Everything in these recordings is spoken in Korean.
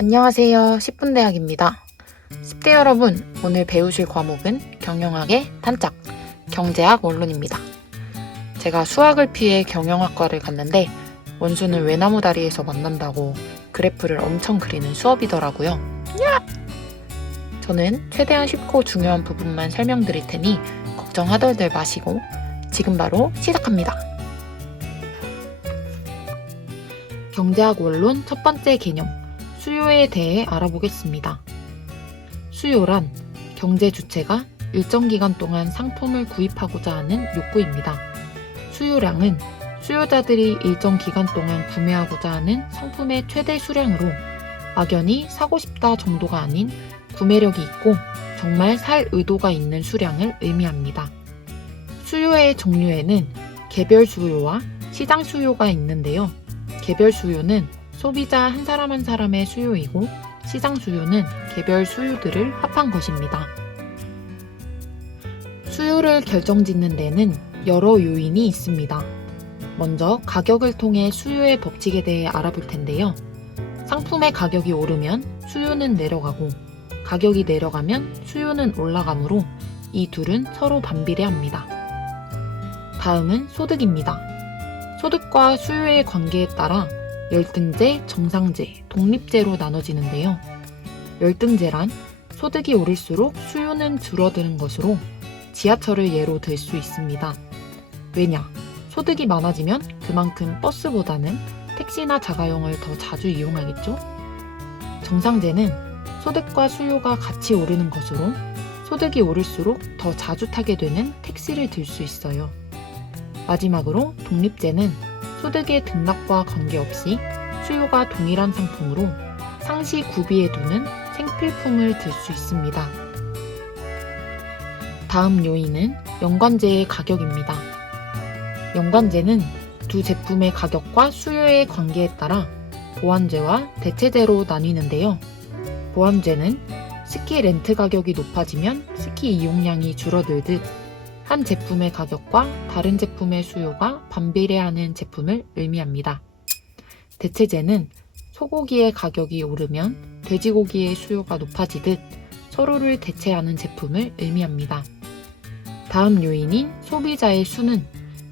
안녕하세요. 10분 대학입니다. 10대 여러분, 오늘 배우실 과목은 경영학의 단짝, 경제학 원론입니다. 제가 수학을 피해 경영학과를 갔는데 원수는 외나무 다리에서 만난다고 그래프를 엄청 그리는 수업이더라고요. 야! 저는 최대한 쉽고 중요한 부분만 설명드릴 테니 걱정하덜덜 마시고 지금 바로 시작합니다. 경제학 원론 첫 번째 개념, 수요에 대해 알아보겠습니다. 수요란 경제 주체가 일정 기간 동안 상품을 구입하고자 하는 욕구입니다. 수요량은 수요자들이 일정 기간 동안 구매하고자 하는 상품의 최대 수량으로 막연히 사고 싶다 정도가 아닌 구매력이 있고 정말 살 의도가 있는 수량을 의미합니다. 수요의 종류에는 개별 수요와 시장 수요가 있는데요. 개별 수요는 소비자 한 사람 한 사람의 수요이고 시장 수요는 개별 수요들을 합한 것입니다. 수요를 결정짓는 데는 여러 요인이 있습니다. 먼저 가격을 통해 수요의 법칙에 대해 알아볼 텐데요. 상품의 가격이 오르면 수요는 내려가고 가격이 내려가면 수요는 올라가므로 이 둘은 서로 반비례합니다. 다음은 소득입니다. 소득과 수요의 관계에 따라 열등제, 정상제, 독립제로 나눠지는데요. 열등제란 소득이 오를수록 수요는 줄어드는 것으로 지하철을 예로 들 수 있습니다. 왜냐? 소득이 많아지면 그만큼 버스보다는 택시나 자가용을 더 자주 이용하겠죠? 정상제는 소득과 수요가 같이 오르는 것으로 소득이 오를수록 더 자주 타게 되는 택시를 들 수 있어요. 마지막으로 독립제는 소득의 등락과 관계없이 수요가 동일한 상품으로 상시 구비해 두는 생필품을 들 수 있습니다. 다음 요인은 연관제의 가격입니다. 연관제는 두 제품의 가격과 수요의 관계에 따라 보완제와 대체제로 나뉘는데요. 보완제는 스키 렌트 가격이 높아지면 스키 이용량이 줄어들듯 한 제품의 가격과 다른 제품의 수요가 반비례하는 제품을 의미합니다. 대체제는 소고기의 가격이 오르면 돼지고기의 수요가 높아지듯 서로를 대체하는 제품을 의미합니다. 다음 요인인 소비자의 수는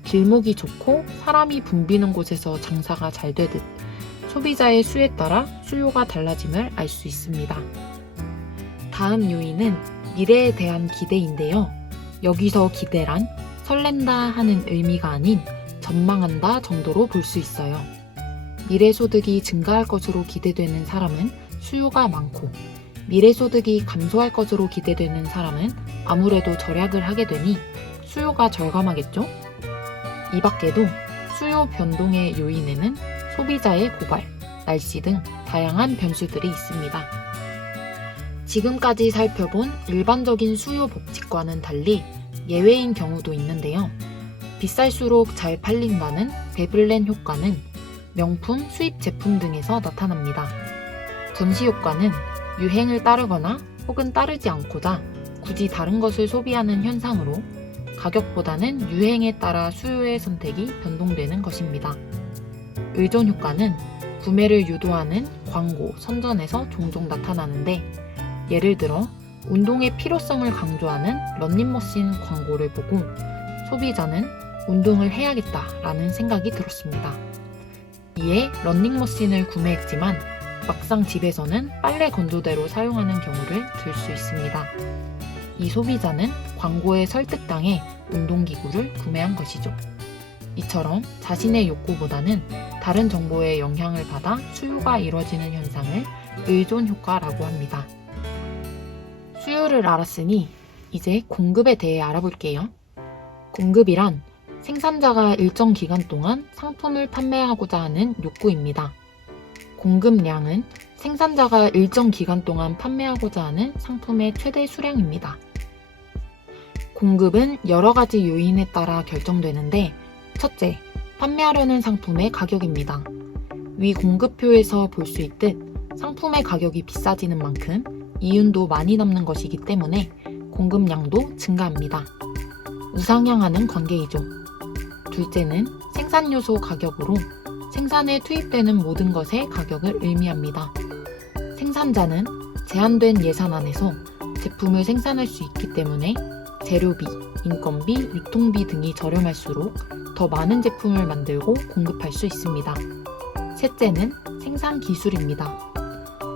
길목이 좋고 사람이 붐비는 곳에서 장사가 잘 되듯 소비자의 수에 따라 수요가 달라짐을 알 수 있습니다. 다음 요인은 미래에 대한 기대인데요. 여기서 기대란 설렌다 하는 의미가 아닌 전망한다 정도로 볼 수 있어요. 미래 소득이 증가할 것으로 기대되는 사람은 수요가 많고 미래 소득이 감소할 것으로 기대되는 사람은 아무래도 절약을 하게 되니 수요가 절감하겠죠? 이 밖에도 수요 변동의 요인에는 소비자의 고갈, 날씨 등 다양한 변수들이 있습니다. 지금까지 살펴본 일반적인 수요 법칙과는 달리 예외인 경우도 있는데요. 비쌀수록 잘 팔린다는 베블렌 효과는 명품, 수입 제품 등에서 나타납니다. 전시 효과는 유행을 따르거나 혹은 따르지 않고자 굳이 다른 것을 소비하는 현상으로 가격보다는 유행에 따라 수요의 선택이 변동되는 것입니다. 의존 효과는 구매를 유도하는 광고, 선전에서 종종 나타나는데 예를 들어 운동의 필요성을 강조하는 러닝머신 광고를 보고 소비자는 운동을 해야겠다라는 생각이 들었습니다. 이에 러닝머신을 구매했지만 막상 집에서는 빨래 건조대로 사용하는 경우를 들 수 있습니다. 이 소비자는 광고에 설득당해 운동기구를 구매한 것이죠. 이처럼 자신의 욕구보다는 다른 정보의 영향을 받아 수요가 이루어지는 현상을 의존 효과라고 합니다. 수요를 알았으니 이제 공급에 대해 알아볼게요. 공급이란 생산자가 일정 기간 동안 상품을 판매하고자 하는 욕구입니다. 공급량은 생산자가 일정 기간 동안 판매하고자 하는 상품의 최대 수량입니다. 공급은 여러 가지 요인에 따라 결정되는데 첫째, 판매하려는 상품의 가격입니다. 위 공급표에서 볼 수 있듯 상품의 가격이 비싸지는 만큼 이윤도 많이 남는 것이기 때문에 공급량도 증가합니다. 우상향하는 관계이죠. 둘째는 생산 요소 가격으로 생산에 투입되는 모든 것의 가격을 의미합니다. 생산자는 제한된 예산 안에서 제품을 생산할 수 있기 때문에 재료비, 인건비, 유통비 등이 저렴할수록 더 많은 제품을 만들고 공급할 수 있습니다. 셋째는 생산 기술입니다.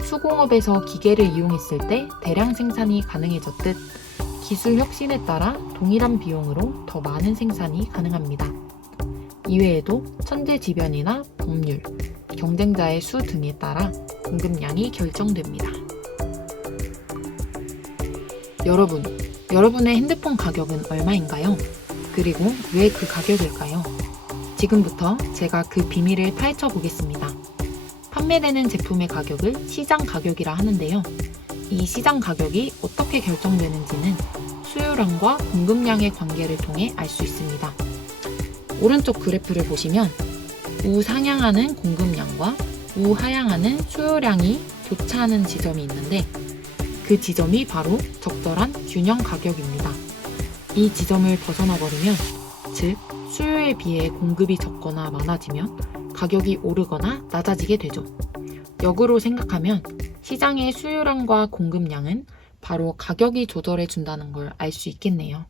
수공업에서 기계를 이용했을 때 대량 생산이 가능해졌듯 기술 혁신에 따라 동일한 비용으로 더 많은 생산이 가능합니다. 이외에도 천재지변이나 법률, 경쟁자의 수 등에 따라 공급량이 결정됩니다. 여러분의 핸드폰 가격은 얼마인가요? 그리고 왜 그 가격일까요? 지금부터 제가 그 비밀을 파헤쳐 보겠습니다. 판매되는 제품의 가격을 시장 가격이라 하는데요. 이 시장 가격이 어떻게 결정되는지는 수요량과 공급량의 관계를 통해 알 수 있습니다. 오른쪽 그래프를 보시면 우상향하는 공급량과 우하향하는 수요량이 교차하는 지점이 있는데 그 지점이 바로 적절한 균형 가격입니다. 이 지점을 벗어나 버리면, 즉 수요에 비해 공급이 적거나 많아지면 가격이 오르거나 낮아지게 되죠. 역으로 생각하면 시장의 수요량과 공급량은 바로 가격이 조절해 준다는 걸 알 수 있겠네요.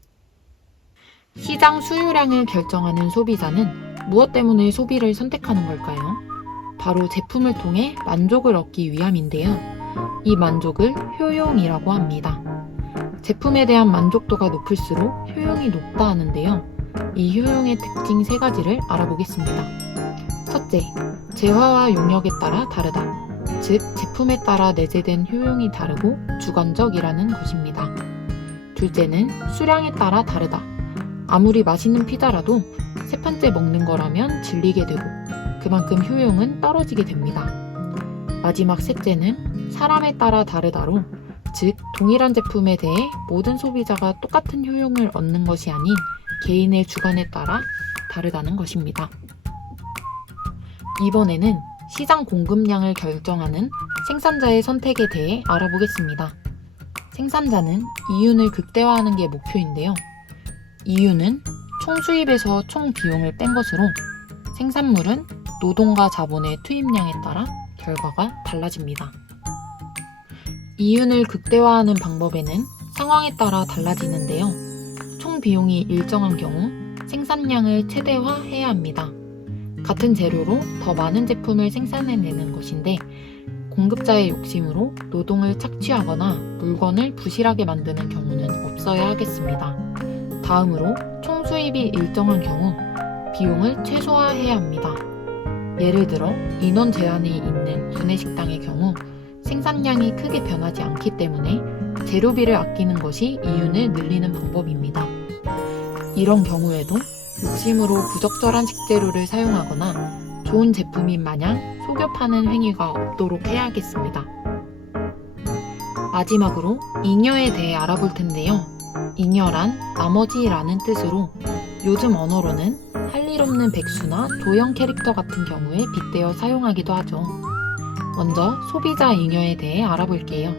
시장 수요량을 결정하는 소비자는 무엇 때문에 소비를 선택하는 걸까요? 바로 제품을 통해 만족을 얻기 위함인데요. 이 만족을 효용이라고 합니다. 제품에 대한 만족도가 높을수록 효용이 높다 하는데요. 이 효용의 특징 3가지를 알아보겠습니다. 첫째, 재화와 용역에 따라 다르다. 즉, 제품에 따라 내재된 효용이 다르고 주관적이라는 것입니다. 둘째는 수량에 따라 다르다. 아무리 맛있는 피자라도 3판째 먹는 거라면 질리게 되고 그만큼 효용은 떨어지게 됩니다. 마지막 셋째는 사람에 따라 다르다로, 즉 동일한 제품에 대해 모든 소비자가 똑같은 효용을 얻는 것이 아닌 개인의 주관에 따라 다르다는 것입니다. 이번에는 시장 공급량을 결정하는 생산자의 선택에 대해 알아보겠습니다. 생산자는 이윤을 극대화하는 게 목표인데요. 이윤은 총 수입에서 총 비용을 뺀 것으로 생산물은 노동과 자본의 투입량에 따라 결과가 달라집니다. 이윤을 극대화하는 방법에는 상황에 따라 달라지는데요. 총 비용이 일정한 경우 생산량을 최대화해야 합니다. 같은 재료로 더 많은 제품을 생산해내는 것인데 공급자의 욕심으로 노동을 착취하거나 물건을 부실하게 만드는 경우는 없어야 하겠습니다. 다음으로 총 수입이 일정한 경우 비용을 최소화해야 합니다. 예를 들어 인원 제한이 있는 구내식당의 경우 생산량이 크게 변하지 않기 때문에 재료비를 아끼는 것이 이윤을 늘리는 방법입니다. 이런 경우에도 욕심으로 부적절한 식재료를 사용하거나 좋은 제품인 마냥 속여 파는 행위가 없도록 해야겠습니다. 마지막으로 잉여에 대해 알아볼 텐데요. 잉여란 나머지라는 뜻으로 요즘 언어로는 할 일 없는 백수나 조형 캐릭터 같은 경우에 빗대어 사용하기도 하죠. 먼저 소비자 잉여에 대해 알아볼게요.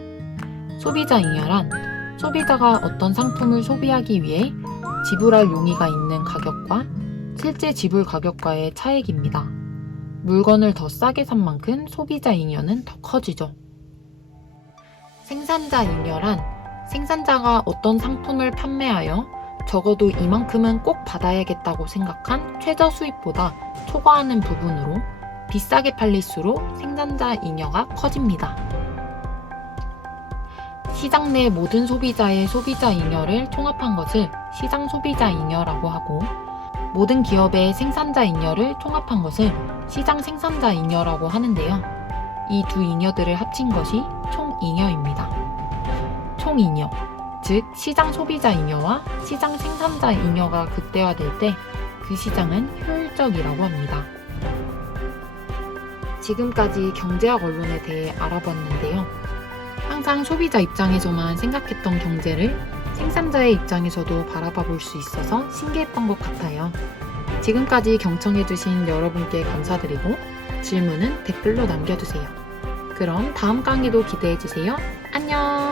소비자 잉여란 소비자가 어떤 상품을 소비하기 위해 지불할 용의가 있는 가격과 실제 지불 가격과의 차액입니다. 물건을 더 싸게 산 만큼 소비자 잉여는 더 커지죠. 생산자 잉여란 생산자가 어떤 상품을 판매하여 적어도 이만큼은 꼭 받아야겠다고 생각한 최저 수입보다 초과하는 부분으로 비싸게 팔릴수록 생산자 잉여가 커집니다. 시장 내 모든 소비자의 소비자 잉여를 통합한 것을 시장 소비자 잉여라고 하고 모든 기업의 생산자 잉여를 통합한 것을 시장 생산자 잉여라고 하는데요. 이 두 잉여들을 합친 것이 총잉여입니다. 총잉여, 즉 시장 소비자 잉여와 시장 생산자 잉여가 극대화될 때 그 시장은 효율적이라고 합니다. 지금까지 경제학 언론에 대해 알아봤는데요. 항상 소비자 입장에서만 생각했던 경제를 생산자의 입장에서도 바라봐 볼 수 있어서 신기했던 것 같아요. 지금까지 경청해주신 여러분께 감사드리고 질문은 댓글로 남겨주세요. 그럼 다음 강의도 기대해주세요. 안녕!